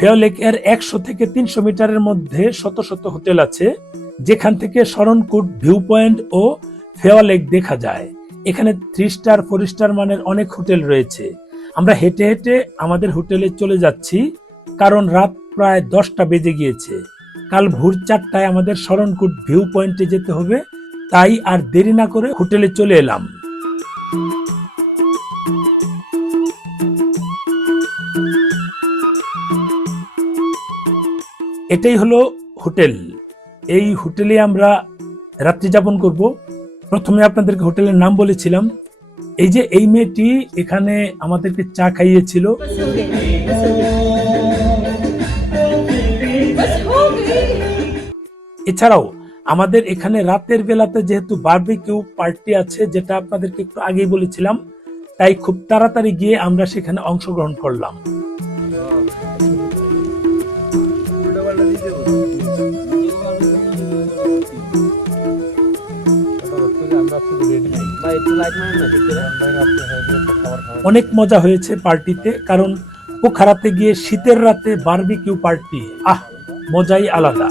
ফেওলেক এর একশো থেকে তিনশো মিটারের মধ্যে শত শত হোটেল আছে, যেখান থেকে শরণকুট ভিউ পয়েন্ট ও ফেওয়ালেক দেখা যায়। এখানে থ্রি স্টার ফোর স্টার মানের অনেক হোটেল রয়েছে। আমরা হেঁটে হেঁটে আমাদের হোটেলে চলে যাচ্ছি, কারণ রাত প্রায় দশটা বেজে গিয়েছে। কাল ভোর চারটায় আমাদের শরণকুট ভিউ পয়েন্টে যেতে হবে, তাই আর দেরি না করে হোটেলে চলে এলাম। এটাই হলো হোটেল। এই হোটেলে আমরা রাত্রি যাপন করব। প্রথমে আপনাদেরকে হোটেলের নাম বলেছিলাম। এই যে এই মেয়েটি এখানে আমাদেরকে চা খাইয়েছিল। এছাড়াও আমাদের এখানে রাতের বেলাতে যেহেতু বারবিকিউ পার্টি আছে, যেটা আপনাদেরকে একটু আগেই বলেছিলাম, তাই খুব তাড়াতাড়ি গিয়ে আমরা সেখানে অংশগ্রহণ করলাম। অনেক মজা হয়েছে পার্টিতে, কারণ পোখারাতে গিয়ে শীতের রাতে বারবিকিউ পার্টি, আহ, মজাই আলাদা।